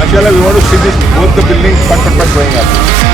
Mashallah, we want to see this both the buildings part going up.